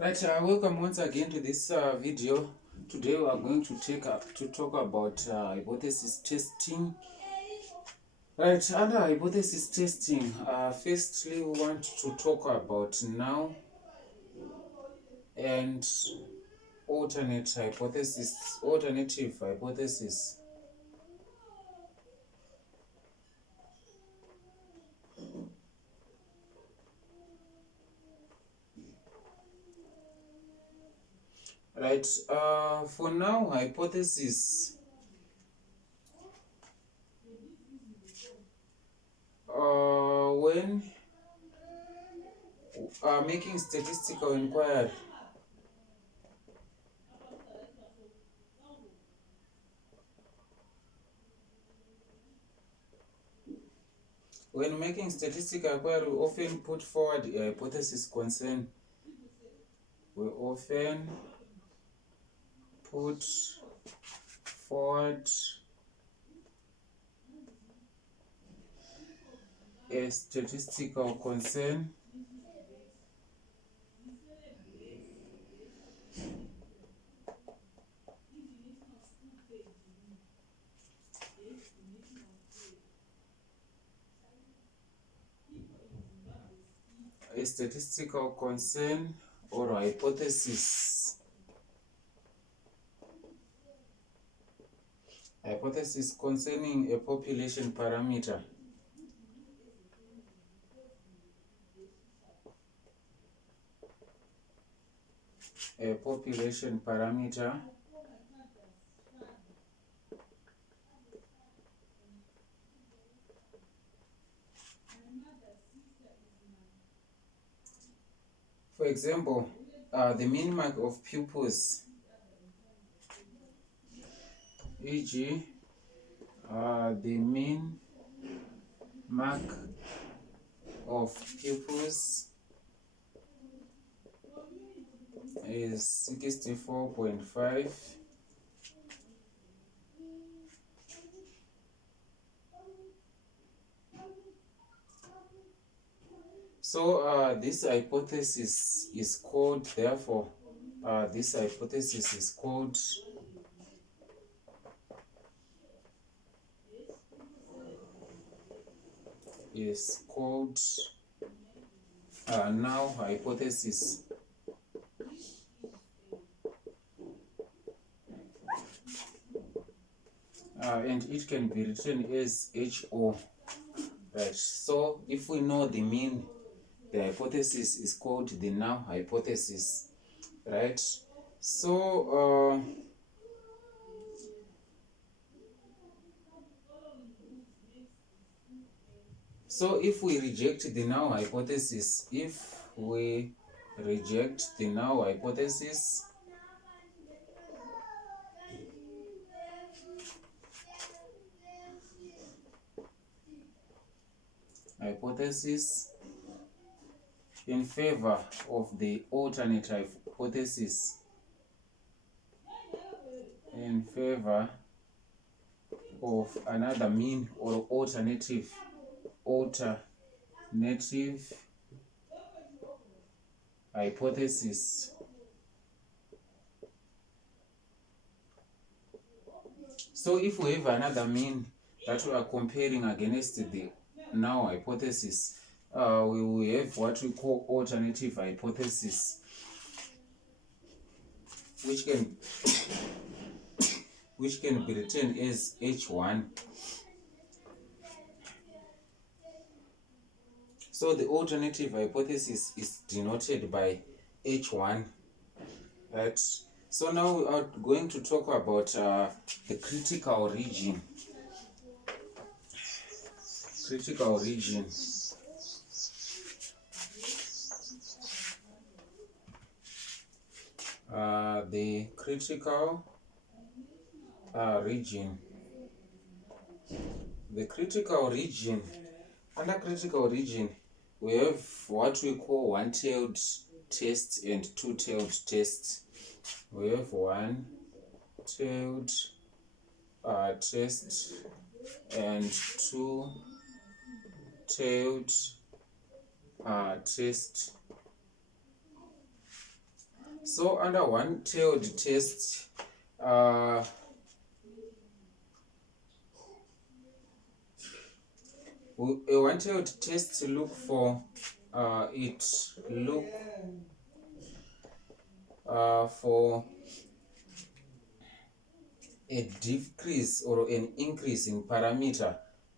Right, welcome once again to this video. Today we are going to talk about hypothesis testing. Right, under hypothesis testing, firstly we want to talk about null and alternative hypothesis. Right, for null hypothesis, when making statistical inquiry, we often put forward a hypothesis concern. We often put forward a statistical concern or hypothesis concerning a population parameter. A population parameter for example, the mean mark of pupils, e.g. The mean mark of pupils is 64.5. So this hypothesis is called, therefore, this hypothesis is called null hypothesis. And it can be written as HO. Right. So if we know the mean, the hypothesis is called the null hypothesis. Right. So if we reject the null hypothesis, hypothesis in favor of the alternative hypothesis, in favor of another mean or alternative hypothesis. So if we have another mean that we are comparing against the null hypothesis, we will have what we call alternative hypothesis, which can be written as H1. So the alternative hypothesis is denoted by H1. Right. So now we are going to talk about the critical region. Critical region. The critical region. The critical region. Under critical region, we have what we call one-tailed test and two-tailed test. We have one-tailed test and two-tailed test. So under one-tailed test, a one-tailed test look for for a decrease or an increase in parameter,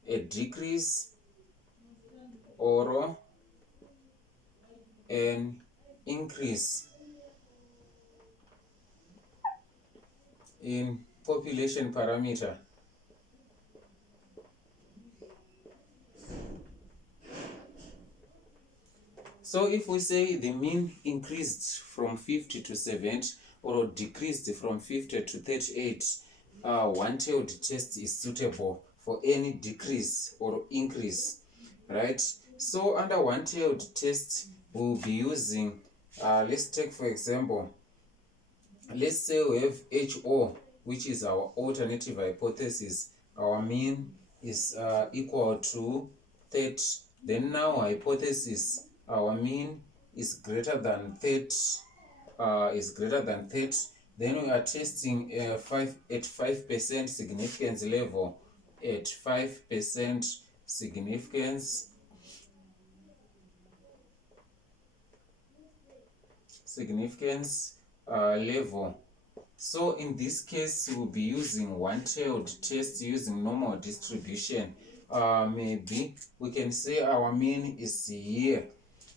a decrease or an increase in population parameter. So if we say the mean increased from 50 to 70 or decreased from 50 to 38, one-tailed test is suitable for any decrease or increase, right? So under one-tailed test, we'll be using, let's take for example, let's say we have HO, which is our alternative hypothesis. Our mean is equal to 30. Then now hypothesis, our mean is greater than 30. Then we are testing at 5% significance level. At 5% significance level. So in this case, we'll be using one-tailed test using normal distribution. Maybe we can say our mean is here.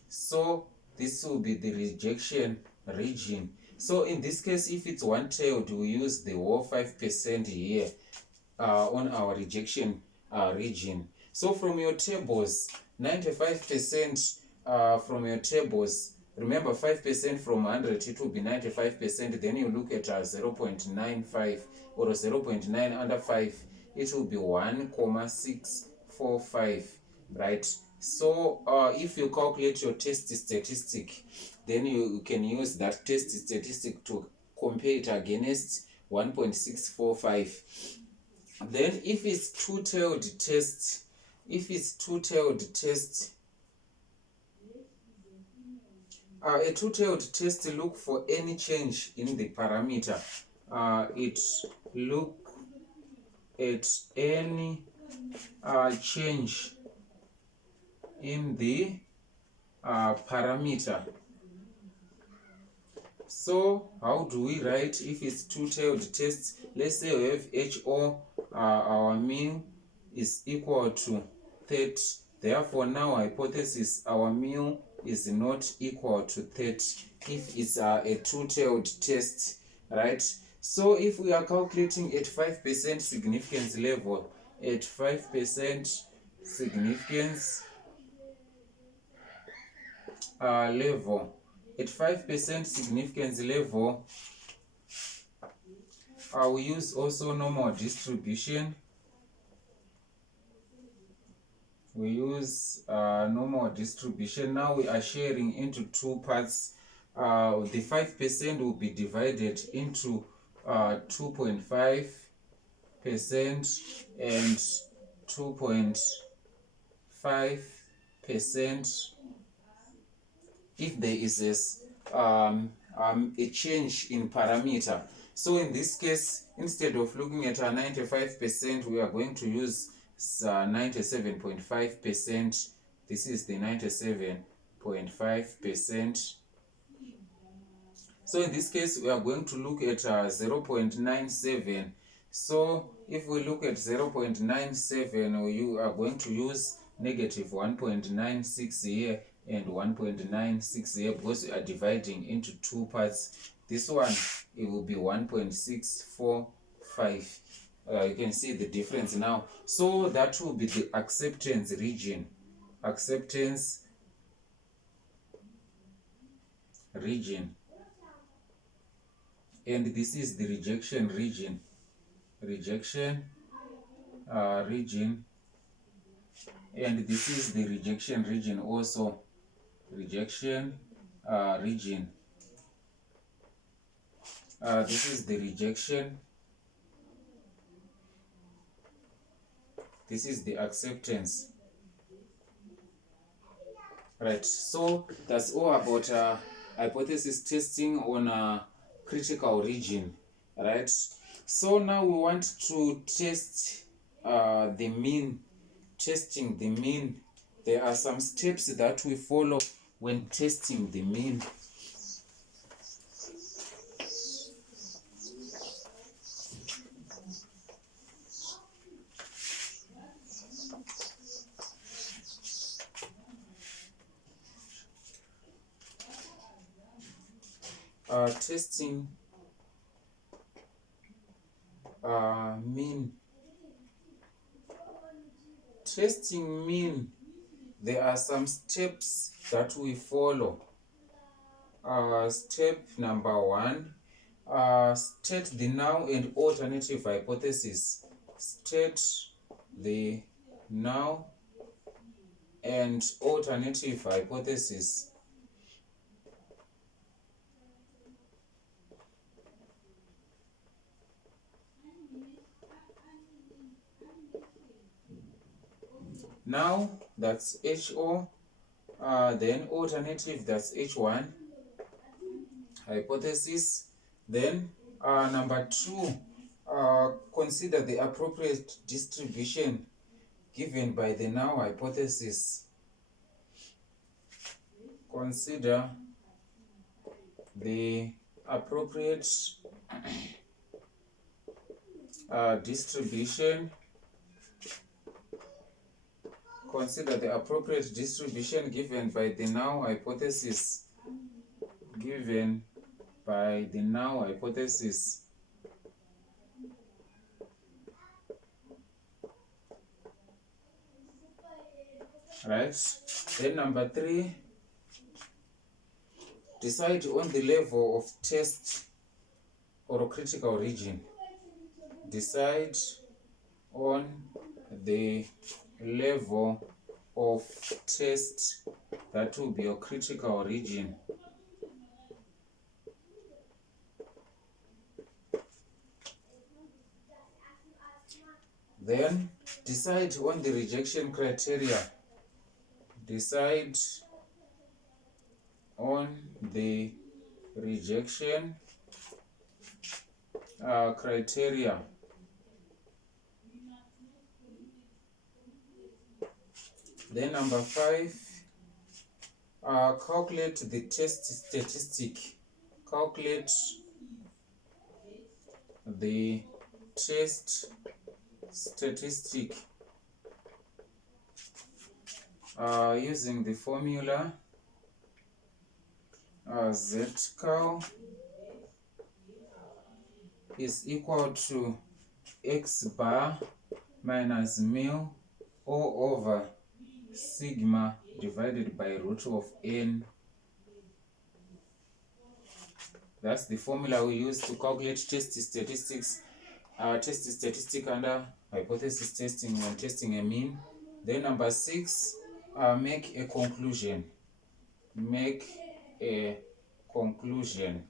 So this will be the rejection region. So in this case, if it's one-tailed, we use the whole 5% here on our rejection region. So from your tables, 95% from your tables, remember 5% from 100, it will be 95%. Then you look at 0.95 or 0.9 under 5, it will be 1,645, right? So if you calculate your test statistic, then you can use that test statistic to compare it against 1.645. Then if it's two-tailed test, a two-tailed test look for any change in the parameter. It look at any change in the parameter. So how do we write if it's two-tailed test? Let's say we have HO, our mean is equal to 30. Therefore now hypothesis, our mean is not equal to 30 if it's a two-tailed test, right? So if we are calculating at 5% significance level, at 5% significance level, at 5% significance level, we use also normal distribution. We use normal distribution. Now we are sharing into two parts. The 5% will be divided into 2.5% and 2.5% if there is a change in parameter. So in this case, instead of looking at 95%, we are going to use 97.5%. This is the 97.5%. So in this case, we are going to look at 0.97. So if we look at 0.97, you are going to use negative 1.96 here and 1.96 here, because we are dividing into two parts. This one, it will be 1.645. You can see the difference now. So that will be the acceptance region. Acceptance region. And this is the rejection region. Rejection region. And this is the rejection region also. Rejection region. This is the rejection. This is the acceptance. Right, so that's all about hypothesis testing on a critical region, right? So now we want to test the mean, testing the mean. There are some steps that we follow when testing the mean. Testing mean. Testing mean, there are some steps that we follow. Step number 1, state the null and alternative hypothesis. State the null and alternative hypothesis. Now that's HO, then alternative, that's H1, hypothesis. Then number 2, consider the appropriate distribution given by the null hypothesis. Consider the appropriate distribution. Consider the appropriate distribution given by the null hypothesis. Given by the null hypothesis. Right? Then number 3, decide on the level of test or critical region. Decide on the level of test that will be your critical region. Then decide on the rejection criteria. Decide on the rejection criteria. Then number 5, calculate the test statistic. Calculate the test statistic using the formula z-cal is equal to x bar minus mu all over sigma divided by root of n. That's the formula we use to calculate test statistics. Test statistic under hypothesis testing when testing a mean. Then number 6, make a conclusion. Make a conclusion.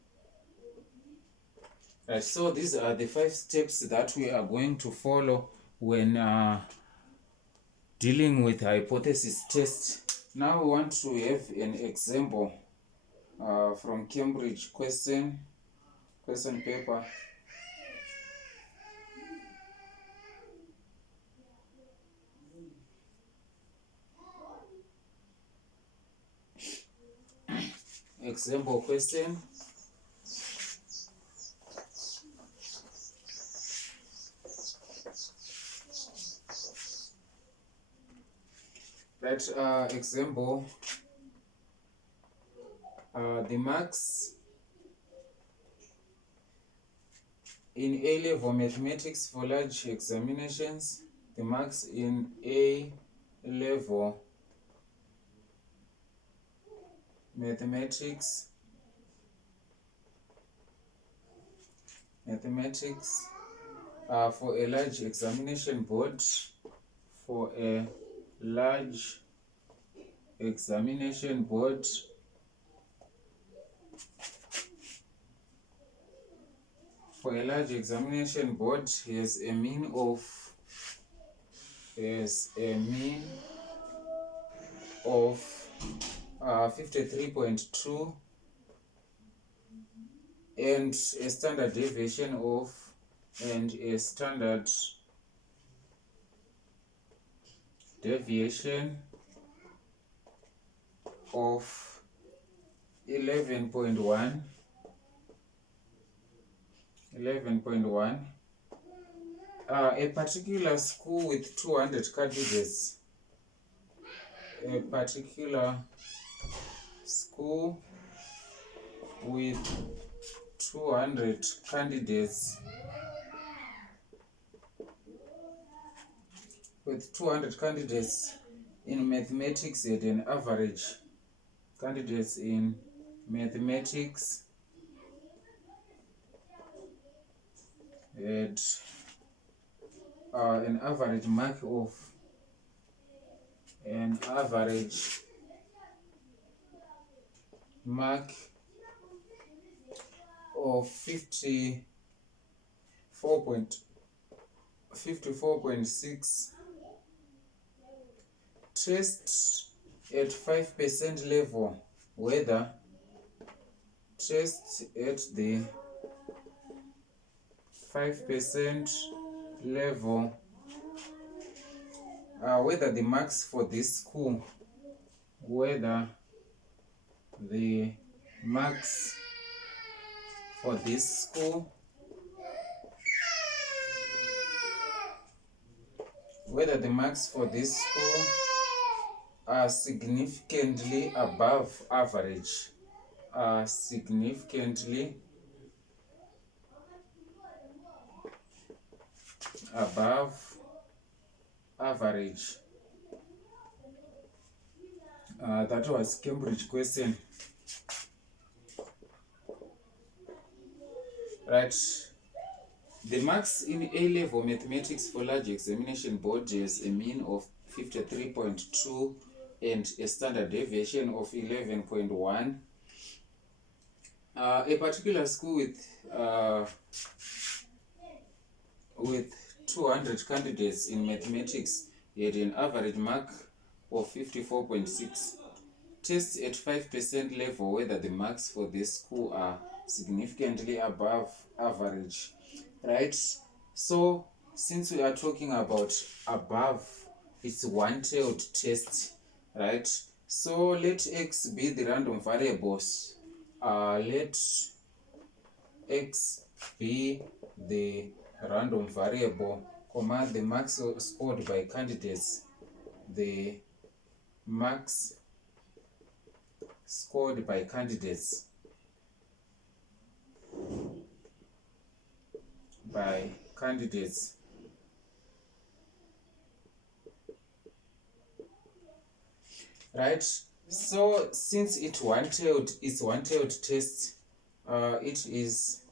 Right, so these are the 5 steps that we are going to follow when dealing with hypothesis test. Now we want to have an example from Cambridge question paper. Example question. That example, the marks in A-level mathematics for large examinations, the marks in A-level mathematics for a large examination board, for a large examination board has a mean of 53.2 and a standard deviation of of 11.1. A particular school with 200 candidates. A particular school with 200 candidates in mathematics had an average candidates in mathematics had an average mark of 54.6. Test at 5% level, whether test at the 5% level, whether the marks for this school, whether the marks for this school are significantly above average. Significantly above average. That was Cambridge question. Right. The marks in A-level mathematics for large examination board is a mean of 53.2 and a standard deviation of 11.1. A particular school with 200 candidates in mathematics had an average mark of 54.6. Test at 5% level whether the marks for this school are significantly above average. Right? So since we are talking about above, it's one-tailed test, right? So let x be the random variables. Let x be the random variable, comma, the marks scored by candidates. The marks scored by candidates. Right? So since it's one-tailed test, it is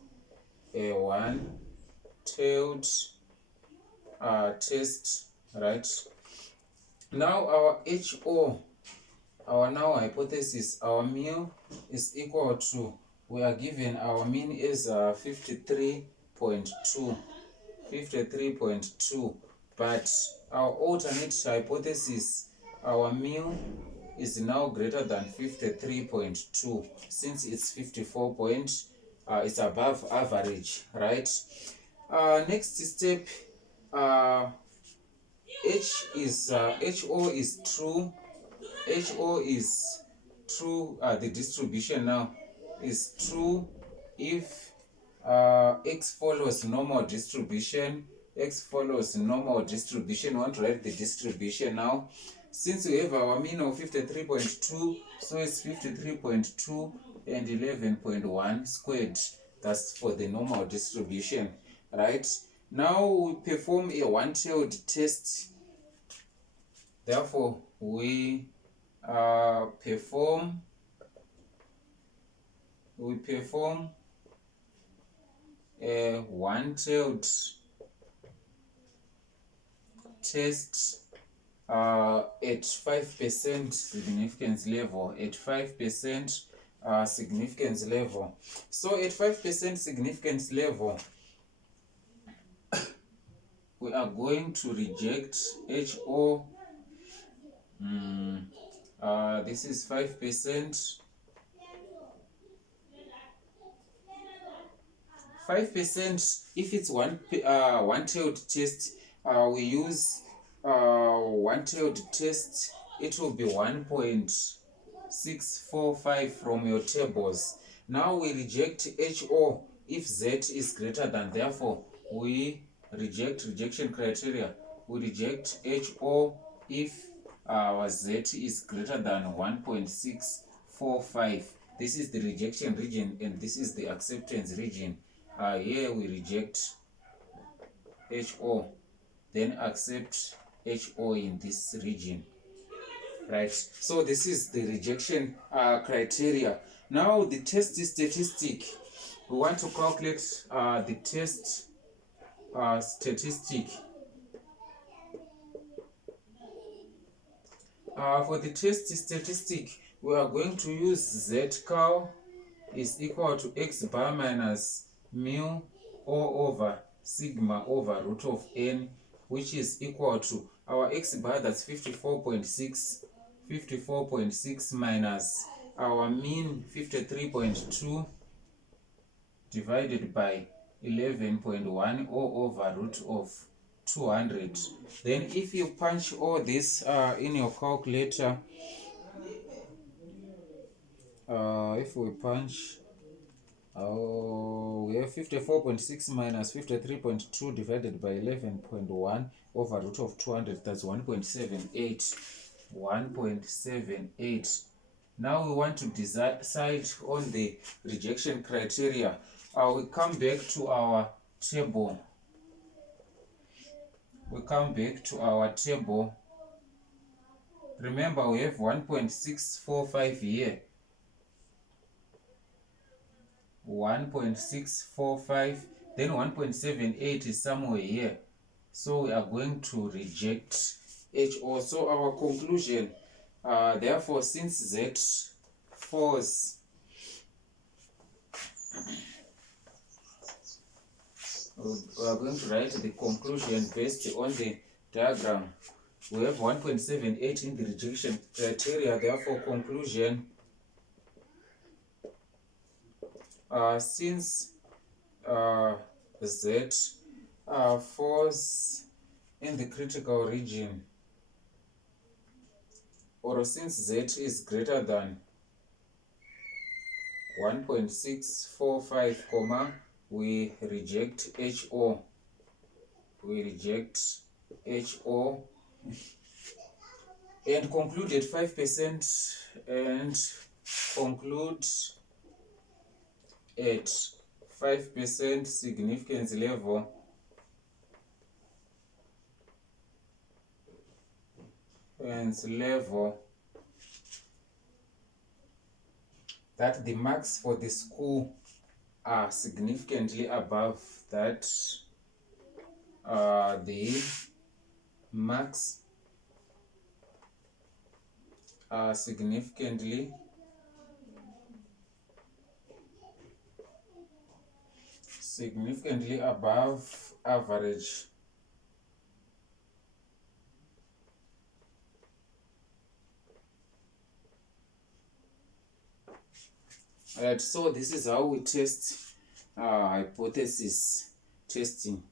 a one-tailed test, right? Now our HO, our null hypothesis, our mu is equal to, we are given our mean is 53.2, but our alternate hypothesis, our mu is now greater than 53.2 since it's 54 point, it's above average, right? Next step, HO is true. HO is true. The distribution now is true if x follows normal distribution. Want to write the distribution now. Since we have our mean of 53.2, so it's 53.2 and 11.1 squared. That's for the normal distribution, right? Now we perform a one-tailed test. Therefore, we perform a one-tailed test at 5% significance level. Significance level. So at 5% significance level, we are going to reject HO. This is 5%. 5%, if it's one-tailed test, we use one-tailed test, it will be 1.645 from your tables. Now we reject HO if Z is greater than, therefore we reject rejection criteria. We reject HO if our Z is greater than 1.645. This is the rejection region and this is the acceptance region. Here we reject HO, then accept HO in this region. Right, so this is the rejection criteria. Now the test statistic. We want to calculate the test statistic. For the test statistic, we are going to use Z-cal is equal to X bar minus mu O over sigma over root of n, which is equal to our X bar, that's 54.6 minus our mean 53.2 divided by 11.10 over root of 200. Then if you punch all this in your calculator, if we punch, we have 54.6 minus 53.2 divided by 11.1 over root of 200, that's 1.78. 1.78. Now we want to decide on the rejection criteria. We come back to our table. Remember, we have 1.645 here. 1.645, then 1.78 is somewhere here. So we are going to reject HO. So our conclusion, therefore, since Z falls, we are going to write the conclusion based on the diagram. We have 1.78 in the rejection criteria, therefore conclusion, since Z falls in the critical region, or since Z is greater than 1.645, we reject HO. And conclude at 5% and conclude at 5% significance level. That the marks for the school are significantly above that the marks are significantly above average. Alright, so this is how we test hypothesis testing.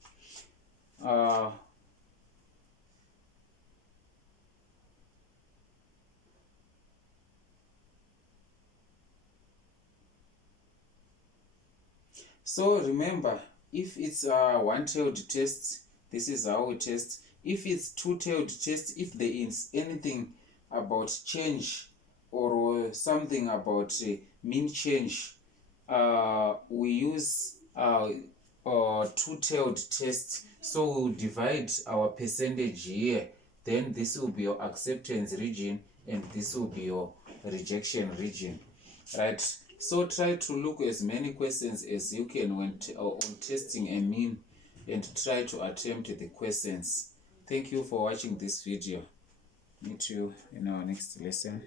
So remember, if it's a one-tailed test, this is how we test. If it's two-tailed test, if there is anything about change or something about mean change, we use two-tailed test. So we'll divide our percentage here, then this will be your acceptance region and this will be your rejection region, right? So try to look as many questions as you can when on testing a mean and try to attempt the questions. Thank you for watching this video. Meet you in our next lesson.